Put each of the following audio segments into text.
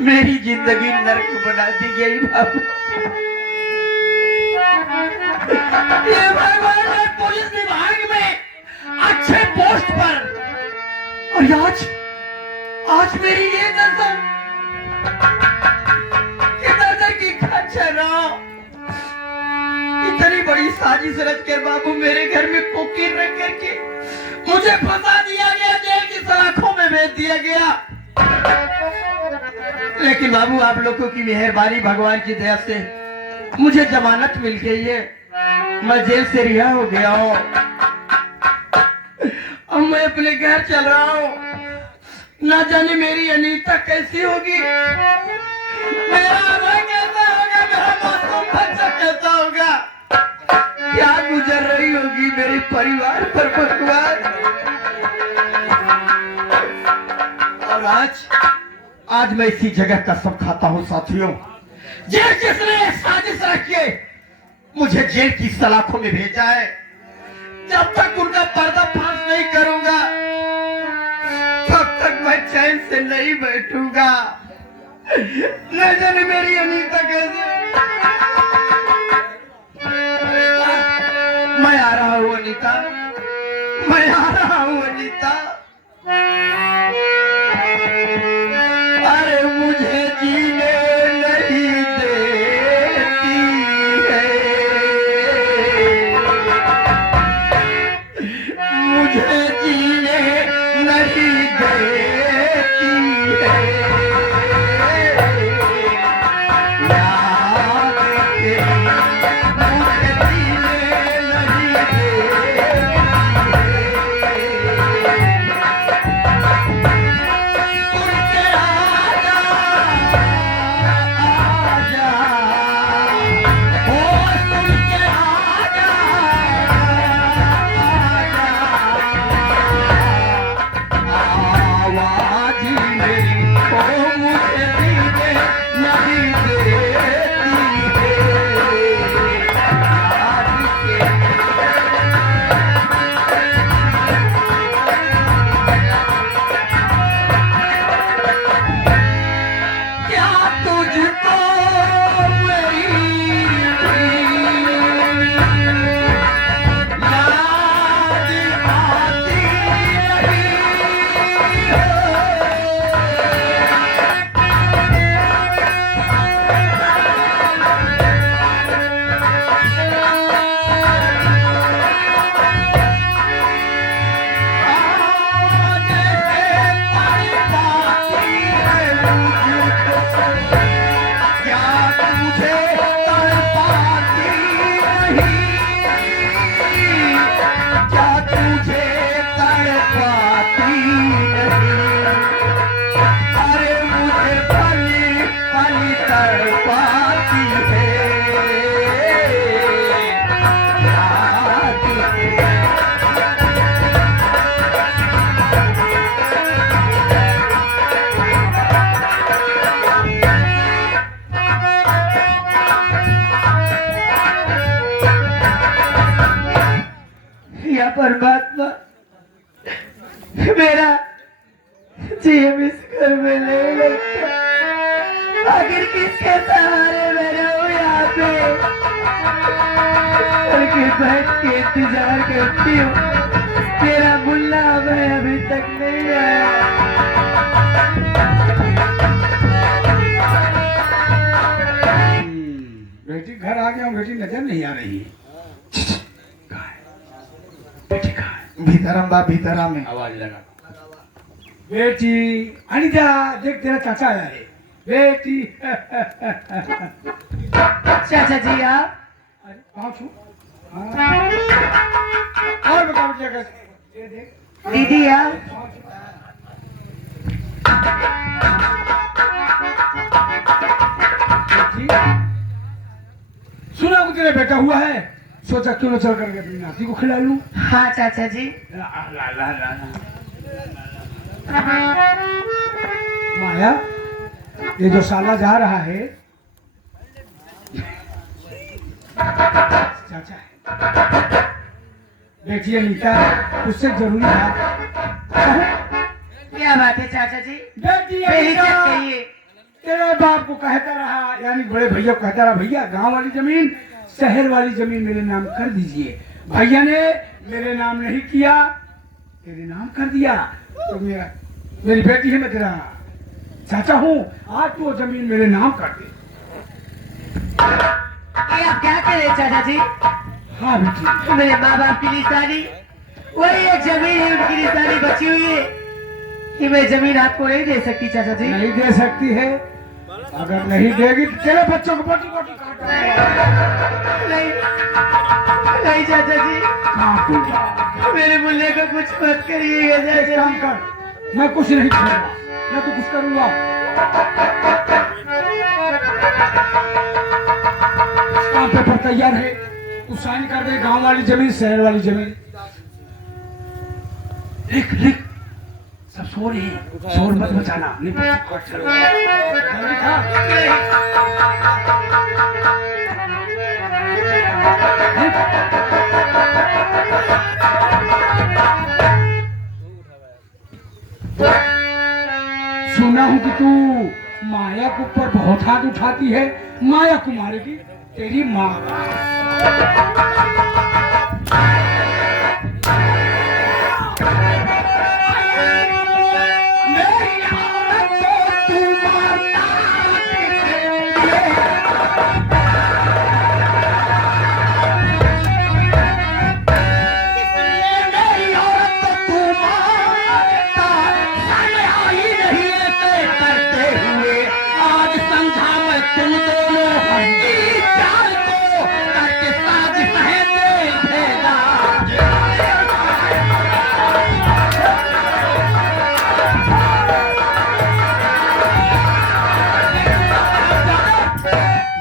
मेरी जिंदगी नर्क बना दी गई बाबू। ये भगवान है पुलिस विभाग में अच्छे पोस्ट पर, और आज मेरी ये दशा की खच्चरा। इतनी बड़ी साजिश रच कर बाबू मेरे घर में कोकीन रख करके मुझे फंसा दिया गया, जेल की सलाखों में भेज दिया गया। लेकिन बाबू आप लोगों की मेहरबानी, भगवान की दया से मुझे जमानत मिल गई है, मैं जेल से रिहा हो गया हूँ। अब मैं अपने घर चल रहा हूँ। ना जाने मेरी अनीता कैसी होगी, मेरा अभय कैसा होगा, मेरा मासूम बच्चा कैसा होगा, क्या गुजर रही होगी मेरे परिवार पर भगवान। और आज मैं इसी जगह कसम खाता हूँ साथियों, जेल किसने साजिश रख के मुझे जेल की सलाखों में भेजा है, जब तक उनका पर्दाफाश नहीं करूंगा तब तक मैं चैन से नहीं बैठूंगा। न जाने मेरी अनीता कैसे। मैं आ रहा हूँ अनीता, मैं आ रहा हूँ अनीता। अरे मुझे जीने नहीं देती है, मुझे जीने नहीं देती है। परमात्मा मेरा जीव इस घर में नहीं लगता, आखिर किसके सहारे मैं रहूं यहाँ पे। करके बैठ के इंतजार करती हूँ, तेरा मुल्ला मैं अभी तक नहीं आया। बेटी घर आ गया हूँ, बेटी नजर नहीं आ रही। भीतरम बा भीतरा में आवाज लगा। बेटी अनिता देख तेरा चाचा आया है। बेटी चाचा जी आप कहाँ छू? और बताओ क्या कर दीदी आप सुना को तेरा बेटा हुआ है, सोचा क्यों न चल करके अपनी नाती को खिला लूं। हाँ चाचा जी। ला, ला, ला, ला, ला। माया ये जो साला जा रहा है चाचा है, बेटी अनीता उससे जरूरी बात। क्या बात है चाचा जी? बेटी बेहिचक अनीता कहिए। तेरे बाप को कहता रहा, यानी बड़े भैया को कहता रहा, भैया गांव वाली जमीन शहर वाली जमीन मेरे नाम कर दीजिए। भैया ने मेरे नाम नहीं किया, तेरे नाम कर दिया। तो मेरी बेटी है, मैं तेरा चाचा हूँ, आज तो जमीन मेरे नाम कर दे। ये आप क्या कर रहे हैं चाचा जी? हाँ बेटी, मेरे माँ बाप की निशानी वही एक जमीन है, उनकी निशानी बची हुई है कि मैं जमीन आपको नहीं दे सकती चाचा जी। नहीं दे सकती है, अगर नहीं देगी तो तेरे बच्चों को बोटी बोटी काट नहीं नहीं चाचा जी, काट दूंगा। मेरे मुन्ने को कुछ मत करिएगा एक चाचा काम जी। कर, मैं कुछ नहीं करूंगा, मैं तो कुछ करूंगा। काम पेपर तैयार है, तू साइन कर दे, गांव वाली जमीन शहर वाली जमीन। लिख लिख, सब सो रहे हैं, शोर मत मचाना, नहीं तो काट चलूंगा। लिखा? सुना हूं कि तू माया के ऊपर बहुत हाथ उठाती है, माया कुमारी की तेरी माँ।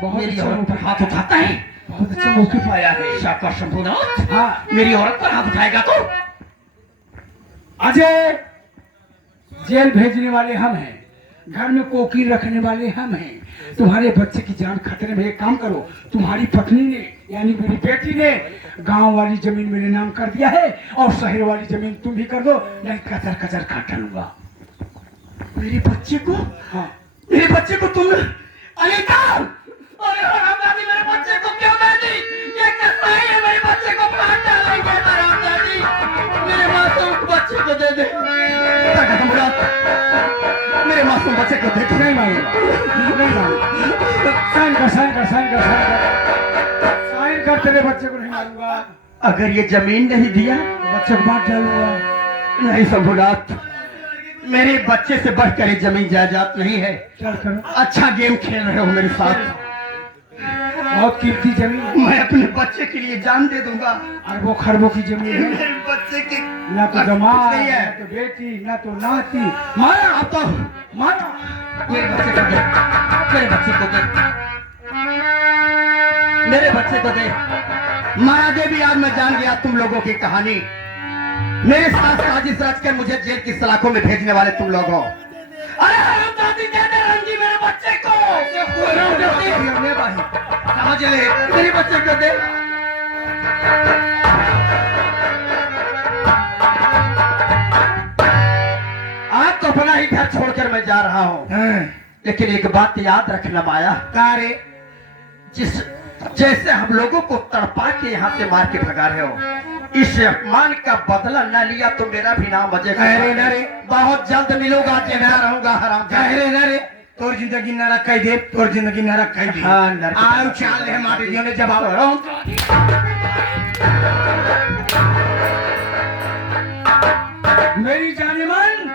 मेरी औरत पर हाथ उठाता है, बहुत अच्छा मौके पाया है। शाका शंभुनाथ, हाँ मेरी औरत पर हाथ उठाएगा तो अजय, जेल भेजने वाले हम हैं, घर में कोकील रखने वाले हम हैं। तुम्हारे बच्चे की जान खतरे में। एक काम करो, तुम्हारी पत्नी ने यानी मेरी बेटी ने गांव वाली जमीन मेरे नाम कर दिया है और शहर वाली जमीन तुम भी कर दो, नहीं कचर कचर काट डालूंगा। मेरे बच्चे को, हाँ मेरे बच्चे को तुम अनिता, अरे हरामजादी, मेरे बच्चे को क्यों दे दी? ये कैसा है? मेरे बच्चे को काट डालेंगे हरामजादी, मेरे मासूम बच्चे को दे दे। शाका शंभुनाथ, मेरे मासूम बच्चे को दे दे। नहीं मारूंगा, नहीं मारूंगा। साइन कर, साइन कर, साइन कर, साइन कर, साइन कर, तेरे बच्चे को नहीं मारूंगा। अगर ये जमीन नहीं दिया, बच्चे को बांट डालूंगा। नहीं शंभुनाथ, मेरे बच्चे से बढ़कर ये जमीन जायदाद नहीं है। चल करो, अच्छा गेम खेल रहे हो मेरे साथ, बहुत कीमती जमीन, मैं अपने बच्चे के लिए जान दे दूंगा। अरबों खरबों की जमीन है। मेरे बच्चे की ना तो जमात, नहीं ना है। तो बेटी, ना तो नाती। मारा अब तो मारा, मेरे बच्चे को दे, मेरे बच्चे को दे, मेरे बच्चे को दे। माया देवी, आज मैं जान गया तुम लोगों की कहानी। मेरे साथ साजिश रचकर मुझे जेल की सलाखों में भेजने वाले तुम लोग हो। अरे हरामजादी, दे दे रंगी मेरे बच्चे को। हरामजादी, भाई समझ ले, मेरे बच्चे को दे। आज तो अपना ही घर छोड़कर मैं जा रहा हूँ, लेकिन एक बात याद रखना माया, तारे जैसे हम लोगों को तड़पा के यहाँ से मार के भगा रहे हो, इस अपमान का बदला न लिया तो मेरा भी नाम अजय अरे न रे, बहुत जल्द मिलूंगा, जिंदा रहूंगा हराम। अरे न रे, तोर जिंदगी न रख दे, तोर जिंदगी न रख दे। हाँ, नरक। आउ चाल है हमारे दियों ने जवाब। मेरी जाने मन,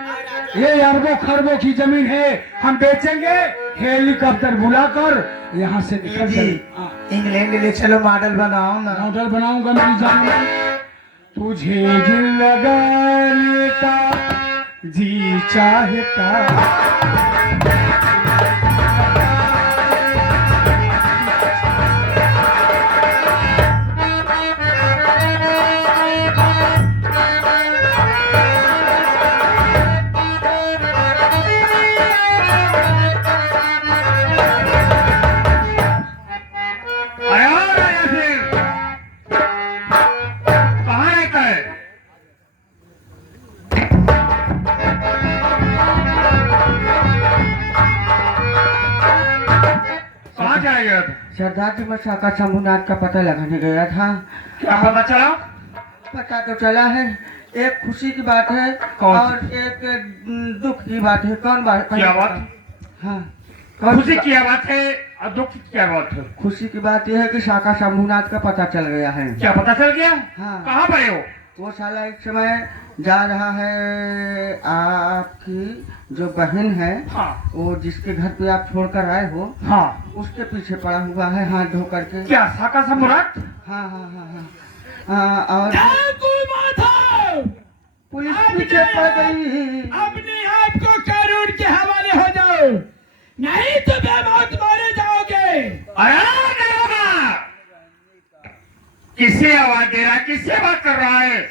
ये अरबों खरबों की जमीन है, हम बेचेंगे। हेलीकॉप्टर बुलाकर यहाँ से निकल जी, जाए। इंग्लैंड ले चलो, मॉडल बनाओ ना। मॉडल बनाऊंगा मेरी जान मन। तुझे दिल लगाने का जी चाहता। सरदार जी, मैं शाखा शंभुनाथ का पता लगाने गया था। क्या पता चला? पता तो चला है, एक खुशी की बात है कौन और एक दुख की बात है। कौन बात? क्या बात? हाँ, कौन खुशी की बात है और दुख की क्या बात है? खुशी की बात यह है कि शाखा शंभुनाथ का पता चल गया है। क्या पता चल गया? हाँ। कहाँ पर है वो? वो साला एक समय जा रहा है, आपकी जो बहन है, हाँ वो जिसके घर पे आप छोड़कर आए हो, हाँ। उसके पीछे पड़ा हुआ है हाथ धो करके। क्या शाखा शंभुनाथ? हाँ हाँ हाँ हाँ हाँ, और पुलिस पीछे पड़ गई। अपने आप को कानून के हवाले हो जाओ, नहीं तो बेमौत मारे जाओगे। अरे नहीं होगा। किसे आवाज दे रहा है? किससे बात कर रहा है?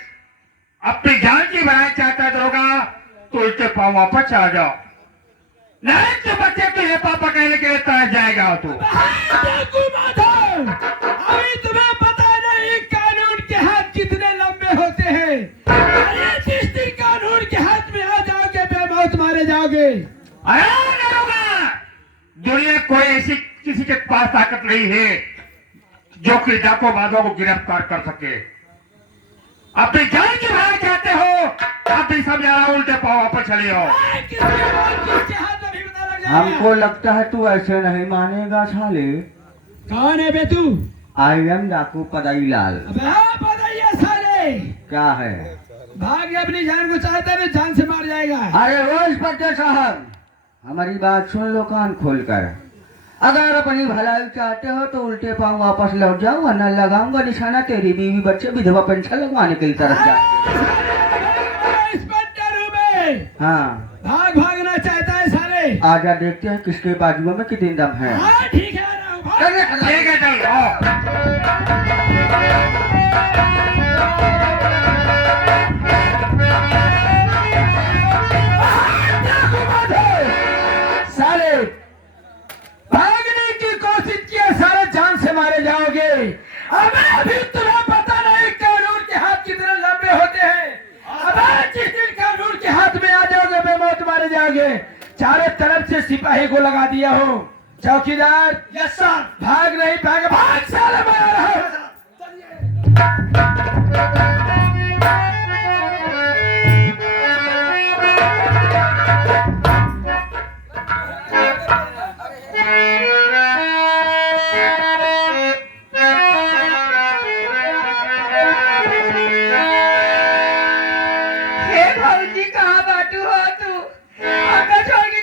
अपनी जान की बनाए चाहता है दरोगा तो उल्टे पाँव वापस आ जाओ, नहीं तो बच्चे तुझे पापा कहने के लिए तरस जाएगा तू। अभी तुम्हें पता नहीं कानून के हाथ कितने लंबे होते हैं। अरे जिस दिन कानून के हाथ में आ जाओगे बेमौत मारे जाओगे। अरे नहीं होगा। दुनिया कोई ऐसी किसी के पास ताकत नहीं है जो कि डाकोबाजों को गिरफ्तार कर सके। अपनी जान की बनाए चाहते हो आप भी समझा रहा, उल्टे पाँव वापस चले आओ। किसके हाथ में भी पता लग जाएगा। हमको लगता है तू ऐसे नहीं मानेगा साले। कौन है बे तू? आई एम डाकू पदाईलाल। अबे हाँ बताइए साले। क्या है? भाग गया, अपनी जान को चाहता है तो जान से मार जाएगा। अरे वो इंस्पेक्टर साहब, हमारी बात सुन लो कान खोलकर। अगर अपनी भलाई चाहते हो तो उल्टे पाँव वापस लौट जाओ, वरना लगाऊंगा निशाना तेरी बीवी बच्चे विधवा पेंशन लगवाने के लिए तरफ जाएंगे। इंस्पेक्टर हूँ मैं। हाँ, भागना चाहता है साले। आजा देखते हैं किसके बाजुओं में कितनी दम है। हाँ ठीक है, आ रहा हूँ, भाग। ठीक है चल आओ। साले भागने की कोशिश किया, सारे जान से मारे जाओगे। अभी तुम्हें पता नहीं कानून के हाथ कितने लंबे होते हैं। अबे जिस दिन कानून के हाथ में आ जाओगे बेमौत मारे जाओगे। चारों तरफ से सिपाही को लगा दिया हो। चौकीदार, यस सर। भाग नहीं भाग, भाग साले, मैं आ रहा हूं। हे भाऊजी, कहाँ बाटू हो तू? आका छोड़ के